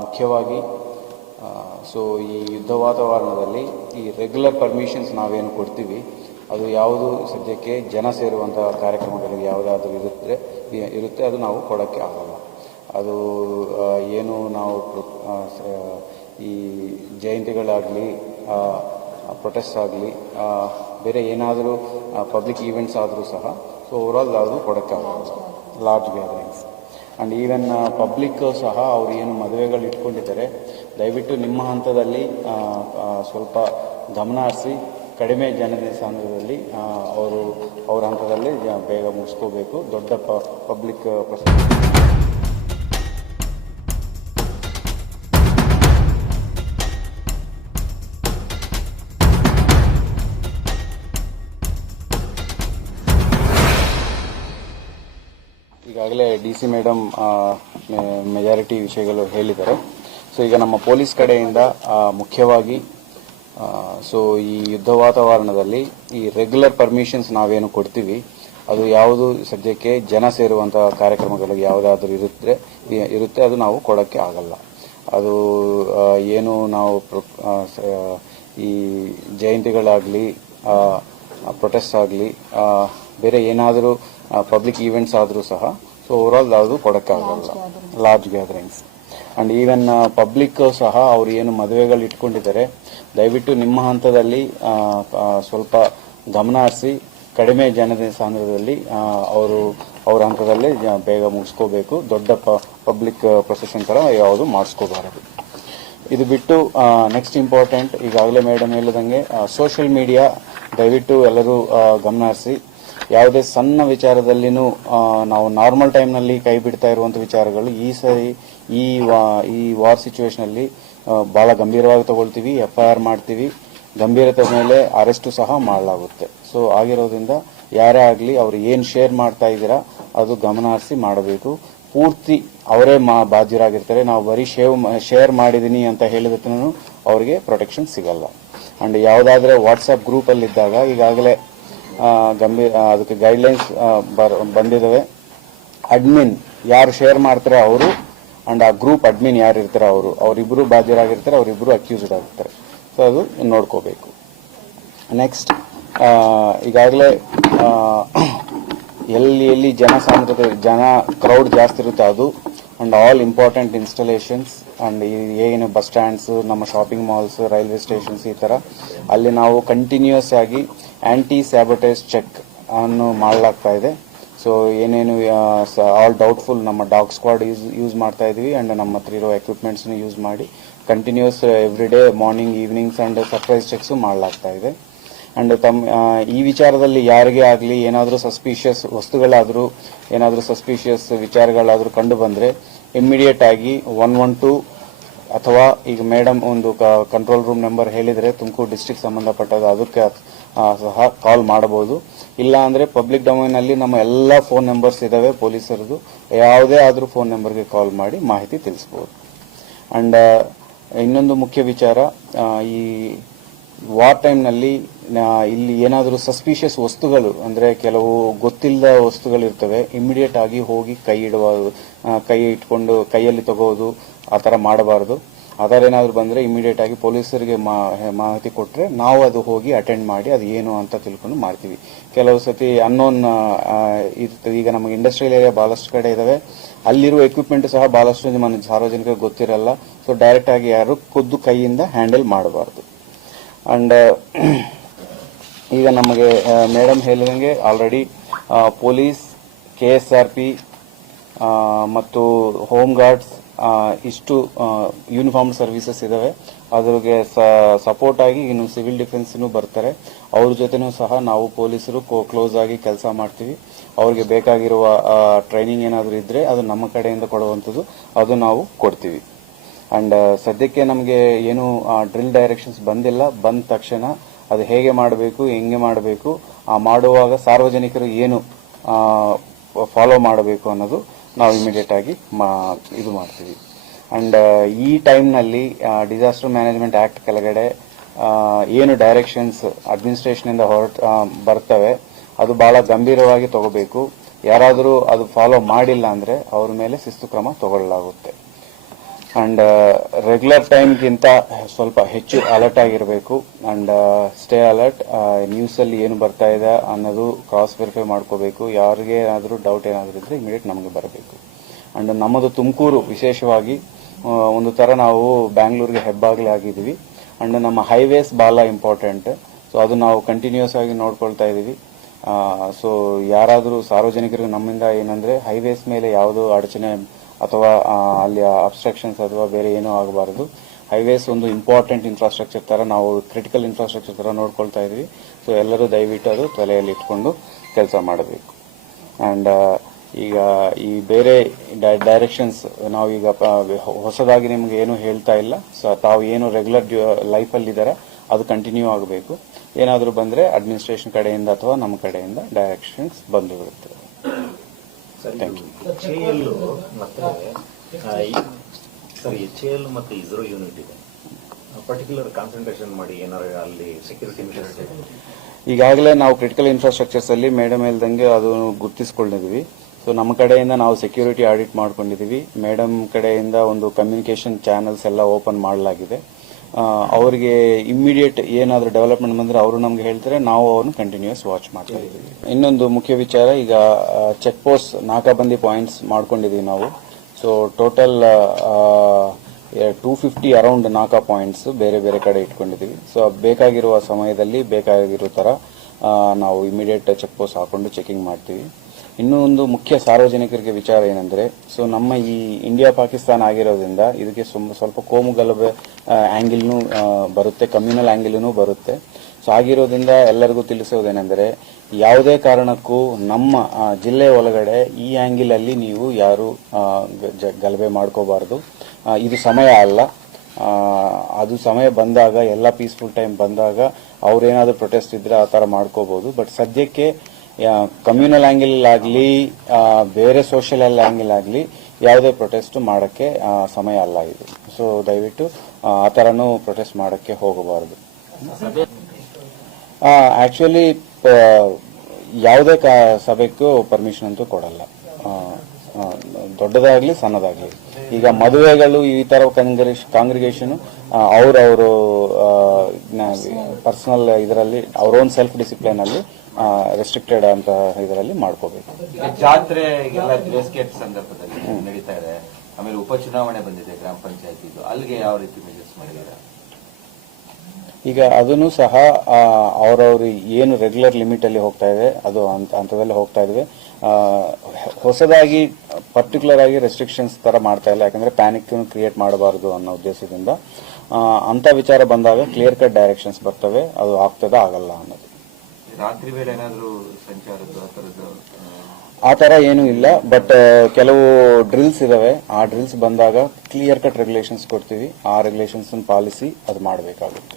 ಮುಖ್ಯವಾಗಿ ಸೊ ಈ ಯುದ್ಧ ವಾತಾವರಣದಲ್ಲಿ ಈ ರೆಗ್ಯುಲರ್ ಪರ್ಮಿಷನ್ಸ್ ನಾವೇನು ಕೊಡ್ತೀವಿ, ಅದು ಯಾವುದು ಸದ್ಯಕ್ಕೆ ಜನ ಸೇರುವಂಥ ಕಾರ್ಯಕ್ರಮಗಳಿಗೆ ಯಾವುದಾದ್ರೂ ಇರುತ್ತೆ ಇರುತ್ತೆ, ಅದು ನಾವು ಕೊಡೋಕ್ಕೆ ಆಗಲ್ಲ. ಅದು ಏನು ನಾವು ಈ ಜಯಂತಿಗಳಾಗಲಿ ಪ್ರೊಟೆಸ್ಟ್ ಆಗಲಿ ಬೇರೆ ಏನಾದರೂ ಪಬ್ಲಿಕ್ ಈವೆಂಟ್ಸ್ ಆದರೂ ಸಹ ಸೊ ಓವರಾಲ್ ಯಾವುದು ಕೊಡೋಕ್ಕಾಗಲ್ಲ large gatherings and even public ಸಹ ಅವ್ರು ಏನು ಮದುವೆಗಳು ಇಟ್ಕೊಂಡಿದ್ದಾರೆ. ದಯವಿಟ್ಟು ನಿಮ್ಮ ಹಂತದಲ್ಲಿ ಸ್ವಲ್ಪ ಗಮನ ಹರಿಸಿ, ಕಡಿಮೆ ಜನದ ಸಾಂದ್ರದಲ್ಲಿ ಅವರು ಅವ್ರ ಹಂತದಲ್ಲಿ ಬೇಗ ಮುಗಿಸ್ಕೋಬೇಕು. ದೊಡ್ಡ ಪಬ್ಲಿಕ್ ಪ್ರಸಂಗ. ಡಿ ಸಿ ಮೇಡಮ್ ಮೆಜಾರಿಟಿ ವಿಷಯಗಳು ಹೇಳಿದ್ದಾರೆ. ಸೊ ಈಗ ನಮ್ಮ ಪೊಲೀಸ್ ಕಡೆಯಿಂದ ಮುಖ್ಯವಾಗಿ ಸೊ ಈ ಯುದ್ಧ ವಾತಾವರಣದಲ್ಲಿ ಈ ರೆಗ್ಯುಲರ್ ಪರ್ಮಿಷನ್ಸ್ ನಾವೇನು ಕೊಡ್ತೀವಿ, ಅದು ಯಾವುದು ಸದ್ಯಕ್ಕೆ ಜನ ಸೇರುವಂಥ ಕಾರ್ಯಕ್ರಮಗಳು ಯಾವುದಾದ್ರೂ ಇರುತ್ತೆ ಇರುತ್ತೆ, ಅದು ನಾವು ಕೊಡೋಕ್ಕೆ ಆಗಲ್ಲ. ಅದು ಏನು ನಾವು ಈ ಜಯಂತಿಗಳಾಗಲಿ ಪ್ರೊಟೆಸ್ಟ್ ಆಗಲಿ ಬೇರೆ ಏನಾದರೂ ಪಬ್ಲಿಕ್ ಈವೆಂಟ್ಸ್ ಆದರೂ ಸಹ ಸೊ ಓವರಾಲ್ ಯಾವುದು ಕೊಡೋಕ್ಕಾಗಲ್ಲ. Large gatherings and even public ಸಹ ಅವ್ರು ಏನು ಮದುವೆಗಳು ಇಟ್ಕೊಂಡಿದ್ದಾರೆ. ದಯವಿಟ್ಟು ನಿಮ್ಮ ಹಂತದಲ್ಲಿ ಸ್ವಲ್ಪ ಗಮನ ಹರಿಸಿ, ಕಡಿಮೆ ಜನದ ಸಾಂದ್ರದಲ್ಲಿ ಅವರು ಅವ್ರ ಹಂತದಲ್ಲೇ ಬೇಗ ಮುಗಿಸ್ಕೋಬೇಕು. ದೊಡ್ಡ ಪಬ್ಲಿಕ್ ಪ್ರೊಸೆಷನ್ ಥರ ಯಾವುದು ಮಾಡಿಸ್ಕೋಬಾರದು. ಇದು ಬಿಟ್ಟು ನೆಕ್ಸ್ಟ್ ಇಂಪಾರ್ಟೆಂಟ್ ಈಗಾಗಲೇ ಮೇಡಮ್ ಹೇಳಿದಂಗೆ ಸೋಷಿಯಲ್ ಮೀಡಿಯಾ ದಯವಿಟ್ಟು ಎಲ್ಲರೂ ಗಮನ ಹರಿಸಿ ಯಾವುದೇ ಸಣ್ಣ ವಿಚಾರದಲ್ಲಿನೂ ನಾವು ನಾರ್ಮಲ್ ಟೈಮ್ನಲ್ಲಿ ಕೈ ಬಿಡ್ತಾ ಇರುವಂಥ ವಿಚಾರಗಳು ಈ ಸರಿ, ಈ ವಾ- ಈ ವಾರ್ ಸಿಚುವೇಶನಲ್ಲಿ ಬಹಳ ಗಂಭೀರವಾಗಿ ತಗೊಳ್ತೀವಿ ಎಫ್ ಐ ಮಾಡ್ತೀವಿ. ಗಂಭೀರತೆ ಮೇಲೆ ಅರೆಸ್ಟು ಸಹ ಮಾಡಲಾಗುತ್ತೆ. ಸೊ ಆಗಿರೋದ್ರಿಂದ ಯಾರೇ ಆಗಲಿ ಅವರು ಏನು ಶೇರ್ ಮಾಡ್ತಾ ಇದ್ದೀರಾ, ಅದು ಗಮನ ಹರಿಸಿ ಮಾಡಬೇಕು. ಪೂರ್ತಿ ಅವರೇ ಮಾ, ಬಾಧ್ಯರಾಗಿರ್ತಾರೆ. ನಾವು ಬರೀ ಶೇವ್ ಶೇರ್ ಮಾಡಿದ್ದೀನಿ ಅಂತ ಹೇಳಿದ್ರು ಅವರಿಗೆ ಪ್ರೊಟೆಕ್ಷನ್ ಸಿಗಲ್ಲ. ಅಂಡ್ ಯಾವುದಾದ್ರೆ ವಾಟ್ಸಪ್ ಗ್ರೂಪಲ್ಲಿದ್ದಾಗ ಈಗಾಗಲೇ ಗಂಭೀರ ಅದಕ್ಕೆ ಗೈಡ್ಲೈನ್ಸ್ ಬಂದಿದ್ದಾವೆ ಅಡ್ಮಿನ್ ಯಾರು ಶೇರ್ ಮಾಡ್ತಾರೆ ಅವರು ಅಂಡ್ ಆ ಗ್ರೂಪ್ ಅಡ್ಮಿನ್ ಯಾರು ಇರ್ತಾರೆ ಅವರು ಅವರಿಬ್ಬರು ಬಾಧ್ಯರಾಗಿರ್ತಾರೆ ಅವರಿಬ್ಬರು ಅಕ್ಯೂಸ್ಡ್ ಆಗಿರ್ತಾರೆ. ಸೊ ಅದು ನೋಡ್ಕೋಬೇಕು. ನೆಕ್ಸ್ಟ್ ಈಗಾಗಲೇ ಎಲ್ಲಿ ಎಲ್ಲಿ ಜನ ಸಾಂದ್ರತೆ, ಜನ ಕ್ರೌಡ್ ಜಾಸ್ತಿ ಇರುತ್ತೆ, ಅದು and all important installations and ಏನು ಬಸ್ ಸ್ಟ್ಯಾಂಡ್ಸ್ ನಮ್ಮ ಶಾಪಿಂಗ್ ಮಾಲ್ಸ್ ರೈಲ್ವೆ ಸ್ಟೇಷನ್ಸ್ ಈ ಥರ ಅಲ್ಲಿ ನಾವು ಕಂಟಿನ್ಯೂಸ್ ಆಗಿ ಆ್ಯಂಟಿ ಸ್ಯಾಬಟೈಸ್ ಚೆಕ್ ಅನ್ನು ಮಾಡಲಾಗ್ತಾ ಇದೆ. ಸೊ ಏನೇನು ಆಲ್ ಡೌಟ್ಫುಲ್ ನಮ್ಮ ಡಾಗ್ ಸ್ಕ್ವಾಡ್ ಯೂಸ್ ಯೂಸ್ ಮಾಡ್ತಾ ಇದೀವಿ ಅಂಡ್ ನಮ್ಮ ಹತ್ರ ಇರೋ ಎಕ್ವಿಪ್ಮೆಂಟ್ಸ್ನ ಯೂಸ್ ಮಾಡಿ continues every day morning evenings and surprise checks ಮಾಡಲಾಗ್ತಾ ಇದೆ. ಅಂಡ್ ತಮ್ಮ ಈ ವಿಚಾರದಲ್ಲಿ ಯಾರಿಗೇ ಆಗಲಿ ಏನಾದರೂ ಸಸ್ಪಿಷಿಯಸ್ ವಸ್ತುಗಳಾದರೂ, ಏನಾದರೂ ಸಸ್ಪಿಷಿಯಸ್ ವಿಚಾರಗಳಾದರೂ ಕಂಡು ಬಂದರೆ ಇಮ್ಮಿಡಿಯೇಟ್ ಆಗಿ ಒನ್ ಒನ್ ಟು ಅಥವಾ ಈಗ ಮೇಡಮ್ ಒಂದು ಕಂಟ್ರೋಲ್ ರೂಮ್ ನಂಬರ್ ಹೇಳಿದರೆ ತುಮಕೂರು ಡಿಸ್ಟಿಕ್ ಸಂಬಂಧಪಟ್ಟದ್ದು ಅದಕ್ಕೆ ಸಹ ಕಾಲ್ ಮಾಡಬಹುದು. ಇಲ್ಲ ಅಂದರೆ ಪಬ್ಲಿಕ್ ಡೊಮೈನಲ್ಲಿ ನಮ್ಮ ಎಲ್ಲ ಫೋನ್ ನಂಬರ್ಸ್ ಇದಾವೆ ಪೊಲೀಸರದು ಯಾವುದೇ ಆದರೂ ಫೋನ್ ನಂಬರ್ಗೆ ಕಾಲ್ ಮಾಡಿ ಮಾಹಿತಿ ತಿಳಿಸ್ಬೋದು. ಅಂಡ್ ಇನ್ನೊಂದು ಮುಖ್ಯ ವಿಚಾರ ಈ ವಾರ್ ಟೈಮ್ನಲ್ಲಿ ಇಲ್ಲಿ ಏನಾದರೂ ಸಸ್ಪಿಷಿಯಸ್ ವಸ್ತುಗಳು, ಅಂದರೆ ಕೆಲವು ಗೊತ್ತಿಲ್ಲದ ವಸ್ತುಗಳು ಇರ್ತವೆ ಇಮಿಡಿಯೇಟ್ ಆಗಿ ಹೋಗಿ ಕೈ ಇಡುವ ಕೈ ಇಟ್ಕೊಂಡು ಕೈಯಲ್ಲಿ ತಗೋದು, ಆ ಥರ ಮಾಡಬಾರದು. ಆ ಏನಾದರೂ ಬಂದರೆ ಇಮಿಡಿಯೇಟ್ ಆಗಿ ಪೊಲೀಸರಿಗೆ ಮಾಹಿತಿ ಕೊಟ್ಟರೆ ನಾವು ಅದು ಹೋಗಿ ಅಟೆಂಡ್ ಮಾಡಿ ಅದು ಏನು ಅಂತ ತಿಳ್ಕೊಂಡು ಮಾಡ್ತೀವಿ. ಕೆಲವು ಸತಿ ಅನ್ನೋನ್ ಇರ್ತದೆ. ಈಗ ನಮಗೆ ಇಂಡಸ್ಟ್ರಿಯಲ್ ಏರಿಯಾ ಭಾಳಷ್ಟು ಕಡೆ ಇದ್ದಾವೆ ಅಲ್ಲಿರುವ ಎಕ್ವಿಪ್ಮೆಂಟ್ ಸಹ ಭಾಳಷ್ಟು ಜನ ಸಾರ್ವಜನಿಕರಿಗೆ ಗೊತ್ತಿರಲ್ಲ. ಸೊ ಡೈರೆಕ್ಟ್ ಆಗಿ ಯಾರು ಖುದ್ದು ಕೈಯಿಂದ ಹ್ಯಾಂಡಲ್ ಮಾಡಬಾರ್ದು. ಅಂಡ್ ಈಗ ನಮಗೆ ಮೇಡಮ್ ಹೇಳಿದಂಗೆ already police K S R P ಮತ್ತು ಹೋಮ್ ಗಾರ್ಡ್ಸ್ ಇಷ್ಟು ಯೂನಿಫಾರ್ಮ್ ಸರ್ವಿಸಸ್ ಇದಾವೆ. ಅದ್ರಿಗೆ ಸಪೋರ್ಟ್ ಆಗಿ ಇನ್ನು ಸಿವಿಲ್ ಡಿಫೆನ್ಸ್ನು ಬರ್ತಾರೆ. ಅವ್ರ ಜೊತೆನೂ ಸಹ ನಾವು ಪೊಲೀಸರು ಕ್ಲೋಸ್ ಆಗಿ ಕೆಲಸ ಮಾಡ್ತೀವಿ. ಅವ್ರಿಗೆ ಬೇಕಾಗಿರುವ ಟ್ರೈನಿಂಗ್ ಏನಾದರೂ ಇದ್ರೆ ಅದು ನಮ್ಮ ಕಡೆಯಿಂದ ಕೊಡುವಂಥದ್ದು ಅದು ನಾವು ಕೊಡ್ತೀವಿ. ಅಂಡ್ ಸದ್ಯಕ್ಕೆ ನಮಗೆ ಏನು ಡ್ರಿಲ್ ಡೈರೆಕ್ಷನ್ಸ್ ಬಂದಿಲ್ಲ. ಬಂದ ತಕ್ಷಣ ಅದು ಹೇಗೆ ಮಾಡಬೇಕು, ಹೆಂಗೆ ಮಾಡಬೇಕು, ಆ ಮಾಡುವಾಗ ಸಾರ್ವಜನಿಕರು ಏನು ಫಾಲೋ ಮಾಡಬೇಕು ಅನ್ನೋದು ನಾವು ಇಮಿಡಿಯೇಟ್ ಆಗಿ ಮಾ- ಇದು ಮಾಡ್ತೀವಿ. ಅಂಡ್ ಈ ಟೈಮ್ನಲ್ಲಿ ಡಿಸಾಸ್ಟರ್ ಮ್ಯಾನೇಜ್ಮೆಂಟ್ ಆ್ಯಕ್ಟ್ ಕೆಳಗಡೆ ಏನು ಡೈರೆಕ್ಷನ್ಸ್ ಅಡ್ಮಿನಿಸ್ಟ್ರೇಷನಿಂದ ಹೊರಟ ಬರ್ತವೆ, ಅದು ಭಾಳ ಗಂಭೀರವಾಗಿ ತಗೋಬೇಕು. ಯಾರಾದರೂ ಅದು ಫಾಲೋ ಮಾಡಿಲ್ಲ ಅಂದರೆ ಅವ್ರ ಮೇಲೆ ಶಿಸ್ತು ಕ್ರಮ ತಗೊಳ್ಳಲಾಗುತ್ತೆ. ಅಂಡ್ ರೆಗ್ಯುಲರ್ ಟೈಮ್ಗಿಂತ ಸ್ವಲ್ಪ ಹೆಚ್ಚು ಅಲರ್ಟ್ ಆಗಿರಬೇಕು. ಅಂಡ್ ಸ್ಟೇ ಅಲರ್ಟ್ ನ್ಯೂಸಲ್ಲಿ ಏನು ಬರ್ತಾ ಇದೆ ಅನ್ನೋದು ಕ್ರಾಸ್ ವೆರಿಫೈ ಮಾಡ್ಕೋಬೇಕು. ಯಾರಿಗೆ ಏನಾದರೂ ಡೌಟ್ ಏನಾದರೂ ಇದ್ದರೆ ಇಮಿಡಿಯೇಟ್ ನಮಗೆ ಬರಬೇಕು. ಅಂಡ್ ನಮ್ಮದು ತುಮಕೂರು ವಿಶೇಷವಾಗಿ ಒಂದು ಥರ ನಾವು ಬ್ಯಾಂಗ್ಳೂರಿಗೆ ಹೆಬ್ಬಾಗಲೇ ಆಗಿದ್ದೀವಿ. ಅಂಡ್ ನಮ್ಮ ಹೈವೇಸ್ ಭಾಳ ಇಂಪಾರ್ಟೆಂಟ್ ಸೊ ಅದು ನಾವು ಕಂಟಿನ್ಯೂಸ್ ಆಗಿ ನೋಡ್ಕೊಳ್ತಾ ಇದ್ದೀವಿ. ಸೊ ಯಾರಾದರೂ ಸಾರ್ವಜನಿಕರಿಗೆ ನಮ್ಮಿಂದ ಏನಂದರೆ ಹೈವೇಸ್ ಮೇಲೆ ಯಾವುದೋ ಅಡಚಣೆ ಅಥವಾ ಅಲ್ಲಿ ಅಬ್ಸ್ಟ್ರಕ್ಷನ್ಸ್ ಅಥವಾ ಬೇರೆ ಏನೂ ಆಗಬಾರದು. ಹೈವೇಸ್ ಒಂದು ಇಂಪಾರ್ಟೆಂಟ್ ಇನ್ಫ್ರಾಸ್ಟ್ರಕ್ಚರ್ ಥರ ನಾವು ಕ್ರಿಟಿಕಲ್ ಇನ್ಫ್ರಾಸ್ಟ್ರಕ್ಚರ್ ಥರ ನೋಡ್ಕೊಳ್ತಾ ಇದ್ವಿ. ಸೊ ಎಲ್ಲರೂ ದಯವಿಟ್ಟು ಅದು ತಲೆಯಲ್ಲಿ ಇಟ್ಕೊಂಡು ಕೆಲಸ ಮಾಡಬೇಕು. ಆ್ಯಂಡ್ ಈಗ ಈ ಬೇರೆ ಡೈರೆಕ್ಷನ್ಸ್ ನಾವೀಗ ಹೊಸದಾಗಿ ನಿಮ್ಗೆ ಏನು ಹೇಳ್ತಾ ಇಲ್ಲ. ಸೊ ತಾವು ಏನು ರೆಗ್ಯುಲರ್ ಲೈಫಲ್ಲಿ ಇದ್ದಾರೆ, ಅದು ಕಂಟಿನ್ಯೂ ಆಗಬೇಕು. ಏನಾದರೂ ಬಂದರೆ ಅಡ್ಮಿನಿಸ್ಟ್ರೇಷನ್ ಕಡೆಯಿಂದ ಅಥವಾ ನಮ್ಮ ಕಡೆಯಿಂದ ಡೈರೆಕ್ಷನ್ಸ್ ಬಂದು ಬಿಡುತ್ತೆ. Thank ಎಚ್ ಎ ಎಲ್ ಮತ್ತೆ ಸರ್ ಎಚ್ ಎ ಎಲ್ ಮತ್ತೆ ಇಸ್ರೋ ಯೂನಿಟ್ ಇದೆ. ಪರ್ಟಿಕ್ಯುಲರ್ ಕಾನ್ಸಂಟ್ರೇಷನ್ ಮಾಡಿ ಏನಾರು ಅಲ್ಲಿ ಸೆಕ್ಯೂರಿಟಿ ಮೆಷರ್ಸ್ ಈಗಾಗಲೇ ನಾವು ಕ್ರಿಟಿಕಲ್ ಇನ್ಫ್ರಾಸ್ಟ್ರಕ್ಚರ್ಸ್ ಅಲ್ಲಿ ಮೇಡಮ್ ಇಲ್ದಂಗೆ ಅದು ಗುರುತಿಸ್ಕೊಂಡಿದ್ವಿ. ಸೊ ನಮ್ಮ ಕಡೆಯಿಂದ ನಾವು ಸೆಕ್ಯೂರಿಟಿ ಆಡಿಟ್ ಮಾಡ್ಕೊಂಡಿದೀವಿ. ಮೇಡಮ್ ಕಡೆಯಿಂದ ಒಂದು ಕಮ್ಯುನಿಕೇಶನ್ ಚಾನೆಲ್ಸ್ ಎಲ್ಲ ಓಪನ್ ಮಾಡಲಾಗಿದೆ. ಅವರಿಗೆ ಇಮ್ಮಿಡಿಯೇಟ್ ಏನಾದರೂ ಡೆವಲಪ್ಮೆಂಟ್ ಬಂದರೆ ಅವರು ನಮಗೆ ಹೇಳ್ತಾರೆ, ನಾವು ಅವ್ರನ್ನ ಕಂಟಿನ್ಯೂಸ್ ವಾಚ್ ಮಾಡ್ತಾ ಇದ್ದೀವಿ. ಇನ್ನೊಂದು ಮುಖ್ಯ ವಿಚಾರ, ಈಗ ಚೆಕ್ ಪೋಸ್ಟ್ ನಾಕಾಬಂದಿ ಪಾಯಿಂಟ್ಸ್ ಮಾಡ್ಕೊಂಡಿದ್ದೀವಿ ನಾವು. So total two fifty around ನಾಕಾ ಪಾಯಿಂಟ್ಸ್ ಬೇರೆ ಬೇರೆ ಕಡೆ ಇಟ್ಕೊಂಡಿದ್ದೀವಿ ಸೊ ಬೇಕಾಗಿರುವ ಸಮಯದಲ್ಲಿ ಬೇಕಾಗಿರೋ ಥರ ನಾವು ಇಮಿಡಿಯೇಟ್ ಚೆಕ್ ಪೋಸ್ಟ್ ಹಾಕೊಂಡು ಚೆಕಿಂಗ್ ಮಾಡ್ತೀವಿ. ಇನ್ನೂ ಒಂದು ಮುಖ್ಯ ಸಾರ್ವಜನಿಕರಿಗೆ ವಿಚಾರ ಏನಂದ್ರೆ ಸೊ ನಮ್ಮ ಈ ಇಂಡಿಯಾ ಪಾಕಿಸ್ತಾನ ಆಗಿರೋದ್ರಿಂದ ಇದಕ್ಕೆ ಸ್ವಲ್ಪ ಕೋಮು ಗಲಭೆ ಆಂಗಿಲ್ನು ಬರುತ್ತೆ ಕಮ್ಯುನಲ್ ಆಂಗಿಲ್ನು ಬರುತ್ತೆ. ಸೊ ಆಗಿರೋದ್ರಿಂದ ಎಲ್ಲರಿಗೂ ತಿಳಿಸೋದೇನೆಂದರೆ, ಯಾವುದೇ ಕಾರಣಕ್ಕೂ ನಮ್ಮ ಜಿಲ್ಲೆ ಒಳಗಡೆ ಈ ಆಂಗಲ್ ಅಲ್ಲಿ ನೀವು ಯಾರು ಗಲಭೆ ಮಾಡ್ಕೋಬಾರ್ದು. ಇದು ಸಮಯ ಅಲ್ಲ. ಅದು ಸಮಯ ಬಂದಾಗ, ಎಲ್ಲ ಪೀಸ್ಫುಲ್ ಟೈಮ್ ಬಂದಾಗ ಅವ್ರೇನಾದ್ರೂ ಪ್ರೊಟೆಸ್ಟ್ ಇದ್ರೆ ಆ ತರ ಮಾಡ್ಕೋಬಹುದು ಬಟ್ ಸದ್ಯಕ್ಕೆ ಕಮ್ಯುನಲ್ ಆಂಗಲ್ ಆಗಲಿ ಬೇರೆ ಸೋಷಿಯಲ್ ಆಂಗಲ್ ಆಗಲಿ ಯಾವುದೇ ಪ್ರೊಟೆಸ್ಟ್ ಮಾಡೋಕ್ಕೆ ಸಮಯ ಅಲ್ಲ ಇದು. ಸೊ ದಯವಿಟ್ಟು, ಆ ಥರನೂ ಪ್ರೊಟೆಸ್ಟ್ ಮಾಡೋಕ್ಕೆ ಹೋಗಬಾರದು. ಆಕ್ಚುಲಿ ಯಾವುದೇ ಸಭೆಗೂ ಪರ್ಮಿಷನ್ ಅಂತೂ ಕೊಡಲ್ಲ. ದೊಡ್ಡದಾಗ್ಲಿ ಸಣ್ಣದಾಗ್ಲಿ. ಈಗ ಮದುವೆಗಳು ಈ ತರ ಕಾಂಗ್ರಿಗೇಷನ್ ಅವರವರು ಪರ್ಸನಲ್ ಇದರಲ್ಲಿ ಅವ್ರ ಓನ್ ಸೆಲ್ಫ್ ಡಿಸಿಪ್ಲಿನ್ ಅಲ್ಲಿ ರೆಸ್ಟ್ರಿಕ್ಟೆಡ್ ಅಂತ ಇದರಲ್ಲಿ ಮಾಡ್ಕೋಬೇಕು. ಜಾತ್ರೆ ಸಂದರ್ಭದಲ್ಲಿ ನಡೀತಾ ಇದೆ. ಆಮೇಲೆ ಉಪಚುನಾವಣೆ ಬಂದಿದೆ ಗ್ರಾಮ ಪಂಚಾಯತ್ ಅಲ್ಲಿಗೆ ಯಾವ ರೀತಿ ಮೆಜರ್ಸ್ ಮಾಡಿದ್ದಾರೆ? ಈಗ ಅದನ್ನು ಸಹ ಅವರವ್ರು ಏನು ರೆಗ್ಯುಲರ್ ಲಿಮಿಟ್ ಅಲ್ಲಿ ಹೋಗ್ತಾ ಇದೆ ಅದು ಅಂತ ಹಂತದಲ್ಲಿ ಹೋಗ್ತಾ ಇದ್ವಿ. ಹೊಸದಾಗಿ ಪರ್ಟಿಕ್ಯುಲರ್ ಆಗಿ ರೆಸ್ಟ್ರಿಕ್ಷನ್ಸ್ ತರ ಮಾಡ್ತಾ ಇಲ್ಲ. ಯಾಕಂದ್ರೆ ಪ್ಯಾನಿಕ್ ಕ್ರಿಯೇಟ್ ಮಾಡಬಾರದು ಅನ್ನೋ ಉದ್ದೇಶದಿಂದ ಅಂಥ ಅಂತ ವಿಚಾರ ಬಂದಾಗ ಕ್ಲಿಯರ್ ಕಟ್ ಡೈರೆಕ್ಷನ್ಸ್ ಬರ್ತವೆ. ಅದು ಆಗ್ತದ ಆಗಲ್ಲ ಅನ್ನೋದು. ರಾತ್ರಿ ವೇಳೆ ಏನಾದ್ರು ಸಂಚಾರದ್ದು ಆ ಥರ ಆ ತರ ಏನೂ ಇಲ್ಲ. ಬಟ್ ಕೆಲವು ಡ್ರಿಲ್ಸ್ ಇದಾವೆ. ಆ ಡ್ರಿಲ್ಸ್ ಬಂದಾಗ ಕ್ಲಿಯರ್ ಕಟ್ ರೆಗ್ಯುಲೇಷನ್ಸ್ ಕೊಡ್ತೀವಿ. ಆ ರೆಗ್ಯುಲೇಷನ್ಸ್ ಪಾಲಿಸಿ ಅದು ಮಾಡಬೇಕಾಗುತ್ತೆ.